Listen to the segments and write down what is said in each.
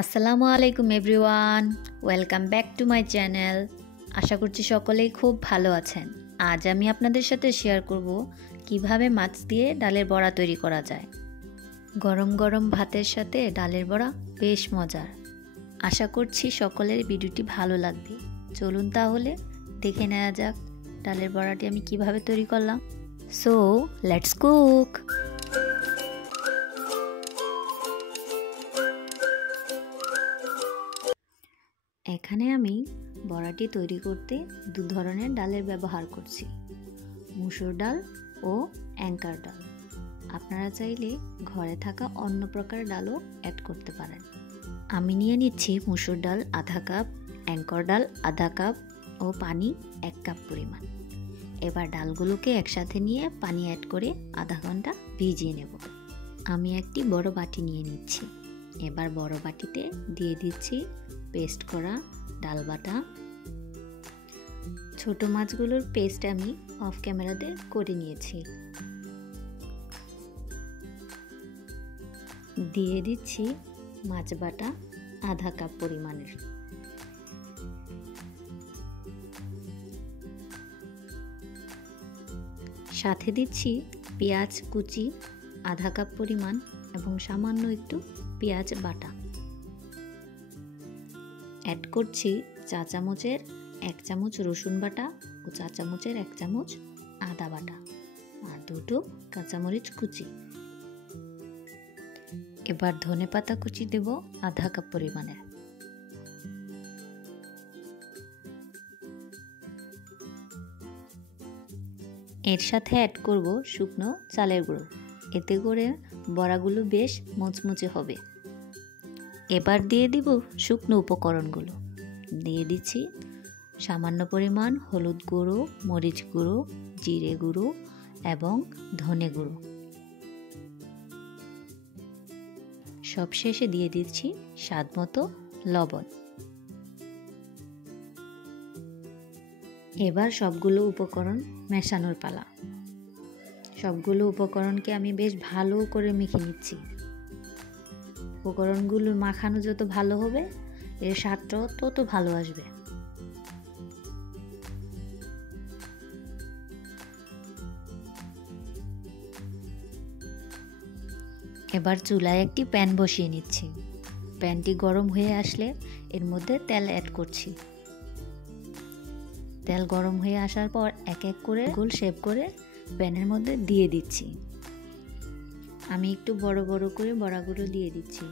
আসসালামু আলাইকুম everyone, welcome back to my channel. আশা করছি সকলেই খুব ভালো আছেন। আজ আমি আপনাদের সাথে শেয়ার করব কিভাবে মাছ দিয়ে ডালের বড়া তৈরি করা যায়। গরম গরম ভাতের সাথে ডালের বড়া বেশ মজার। আশা করছি সকলের ভিডিওটি ভালো লাগবে। চলুন তাহলে দেখে নেওয়া যাক ডালের বড়াটি আমি কিভাবে তৈরি করলাম। So let's cook. এখানে আমি বড়াটি তৈরি করতে দু ধরনের ডালের ব্যবহার করছি, মুসুর ডাল ও অ্যাঙ্কার ডাল। আপনারা চাইলে ঘরে থাকা অন্য প্রকার ডালও অ্যাড করতে পারেন। আমি নিয়ে নিচ্ছি মুসুর ডাল আধা কাপ, অ্যাঙ্কার ডাল আধা কাপ ও পানি 1 কাপ পরিমাণ। এবার ডালগুলোকে একসাথে নিয়ে পানি অ্যাড করে আধা ঘন্টা ভিজিয়ে নেব। আমি একটি বড় বাটি নিয়ে নিচ্ছি। এবার বড় বাটিতে দিয়ে দিচ্ছি পেস্ট করা ডাল বাটা। ছোট মাছগুলোর পেস্ট আমি অফ ক্যামেরাতে করে নিয়েছি। দিয়ে দিচ্ছি মাছ বাটা আধা কাপ পরিমাণের। সাথে দিচ্ছি পেঁয়াজ কুচি আধা কাপ পরিমাণ এবং সামান্য একটু পেঁয়াজ বাটা। অ্যাড করছি চা চামচের 1 চামচ রসুন বাটা ও চা চামচের 1 চামচ আদা বাটা আর 2টো কাঁচামরিচ কুচি। এবার ধনেপাতা কুচি দেব আধা কাপ পরিমাণে। এর সাথে অ্যাড করব শুকনো চালের গুঁড়ো, এতে করে বড়াগুলো বেশ মুচমুচে হবে। এবার দিয়ে দিব শুকনো উপকরণগুলো। দিয়ে দিচ্ছি সামান্য পরিমাণ হলুদ গুঁড়ো, মরিচ গুঁড়ো, জিরে গুঁড়ো এবং ধনে গুঁড়ো। সবশেষে দিয়ে দিচ্ছি স্বাদমতো লবণ। এবার সবগুলো উপকরণ মেশানোর পালা। সবগুলো উপকরণকে আমি বেশ ভালো করে মেখে নিচ্ছি। উপকরণগুলো মাখানো যত ভালো হবে এর স্বাদটাও তত ভালো আসবে। এবার চুলায় একটি প্যান বসিয়ে নিচ্ছি। প্যানটি গরম হয়ে আসলে এর মধ্যে তেল অ্যাড করছি। তেল গরম হয়ে আসার পর এক এক করে গোল শেপ করে প্যানের মধ্যে দিয়ে দিচ্ছি। আমি একটু বড় বড় করে বড়াগুলো দিয়ে দিচ্ছি।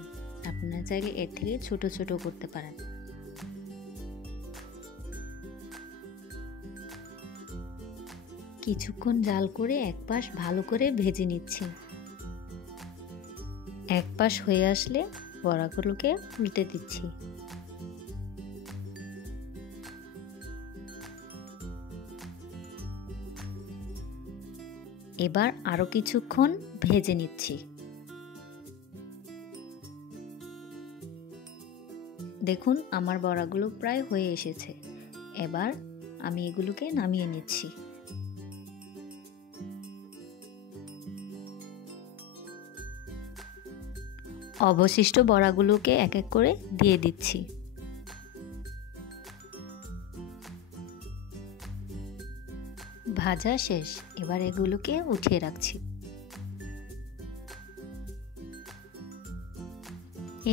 আপনারা চাইলে এর থেকে ছোট ছোট করতে পারেন। কিছুক্ষণ জাল করে এক পাশ ভালো করে ভেজে নিচ্ছি। এক পাশ হয়ে আসলে বড়াগুলোকে উল্টে দিচ্ছি। এবার আরো কিছুক্ষণ ভেজে নিচ্ছি। দেখুন আমার বড়াগুলো প্রায় হয়ে এসেছে। এবার আমি এগুলোকে নামিয়ে নিচ্ছি। অবশিষ্ট বড়াগুলোকে এক এক করে দিয়ে দিচ্ছি। ভাজা শেষ। এবার এগুলোকে উঠিয়ে রাখছি।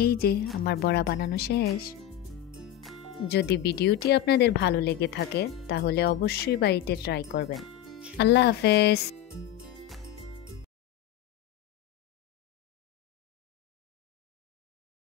এই যে আমার বড়া বানানো শেষ। যদি ভিডিওটি আপনাদের ভালো লেগে থাকে তাহলে অবশ্যই বাড়িতে ট্রাই করবেন। আল্লাহ হাফেজ।